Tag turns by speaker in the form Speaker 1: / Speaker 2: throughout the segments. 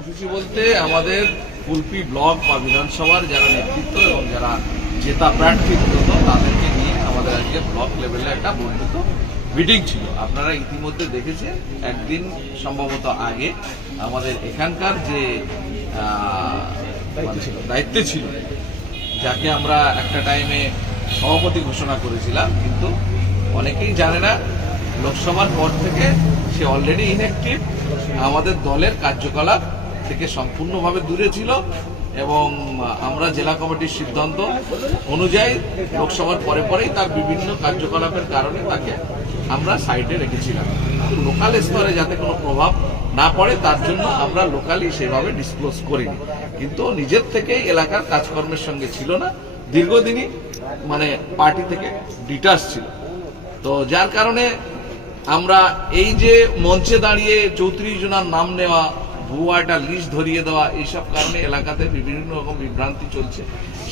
Speaker 1: কর্মসূচি বলতে আমাদের কুলপি ব্লক বা বিধানসভার যারা নেতৃত্ব এবং যারা জেতা প্রার্থী মূলত তাদেরকে নিয়ে আমাদের আজকে ব্লক লেভেলে একটা বর্ধিত মিটিং ছিল। আপনারা ইতিমধ্যে দেখেছেন, একদিন সম্ভবত আগে আমাদের এখানকার যে মানে দায়িত্বে ছিল, যাকে আমরা একটা টাইমে সভাপতি ঘোষণা করেছিলাম, কিন্তু অনেকেই জানে না, লোকসভার পর থেকে সে অলরেডি ইনঅ্যাক্টিভ আমাদের দলের কার্যকলাপ থেকে সম্পূর্ণভাবে দূরে ছিল এবং আমরা জেলা কমিটির সিদ্ধান্ত অনুযায়ী লোকসভার পরে পরেই তার বিভিন্ন কার্যকলাপের কারণে তাকে আমরা সাইডে রেখেছিলাম। লোকাল স্তরে যাতে কোনো প্রভাব না পড়ে, তার জন্য আমরা লোকালি সেভাবে ডিসক্লোজ করিনি। কিন্তু নিজের থেকেই এলাকার কাজকর্মের সঙ্গে ছিল না। দীর্ঘদিনই মানে পার্টি থেকে ডিটাচ ছিল। তো যার কারণে আমরা এই যে মঞ্চে দাঁড়িয়ে চৌত্রিশ জনার নাম নেওয়া ভুয়া একটা লিস্ট ধরিয়ে দেওয়া এইসব কারণে এলাকাতে বিভিন্ন রকম বিভ্রান্তি চলছে।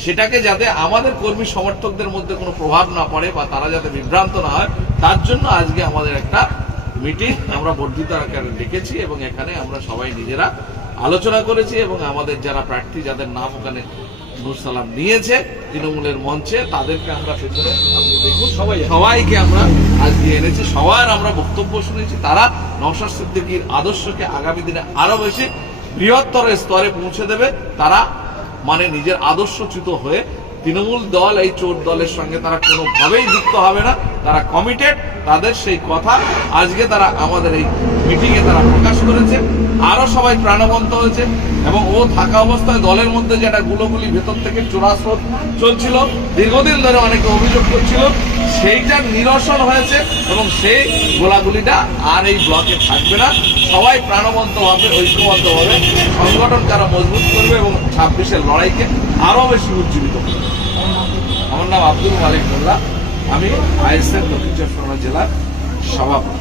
Speaker 1: সেটাকে যাতে আমাদের কর্মী সমর্থকদের মধ্যে কোনো প্রভাব না পড়ে বা তারা যাতে বিভ্রান্ত না হয়, তার জন্য আজকে আমাদের একটা মিটিং আমরা বর্ধিত আকারে ডেকেছি এবং এখানে আমরা সবাই নিজেরা আলোচনা করেছি এবং আমাদের যারা প্রার্থী, যাদের নাম ওখানে নুরসালাম নিয়েছে, তৃণমূলের মঞ্চে, তাদেরকে আমরা পেছনে সবাই সবাইকে আমরা আজকে এনেছি, সবার আমরা বক্তব্য শুনেছি। তারা নওশাদ সিদ্দিকীর আদর্শকে আগামী দিনে আরও বেশি বৃহত্তর স্তরে পৌঁছে দেবে। তারা মানে নিজের আদর্শচ্যুত হয়ে তৃণমূল দল, এই চোর দলের সঙ্গে তারা কোনোভাবেই যুক্ত হবে না। তারা কমিটেড তাদের সেই কথা আজকে তারা আমাদের এই মিটিংয়ে তারা প্রকাশ করেছে। আরও সবাই প্রাণবন্ত হয়েছে এবং ও থাকা অবস্থায় দলের মধ্যে যে একটা গুলোগুলি ভেতর থেকে চোরাস্রোত চলছিল, দীর্ঘদিন ধরে অনেকে অভিযোগ করছিল সেইটার নিরসন হয়েছে এবং সেই গোলাগুলিটা আর এই ব্লকে থাকবে না। সবাই প্রাণবন্ত হবে ঐক্যবদ্ধ হবে সংগঠনকে আরও মজবুত করবে এবং ছাব্বিশের লড়াইকে আরও বেশি উজ্জীবিত করবে। নাম আব্দুল মালিক মোল্লা আমি আইএসএফ দক্ষিণ পরগনা জেলার সভাপতি।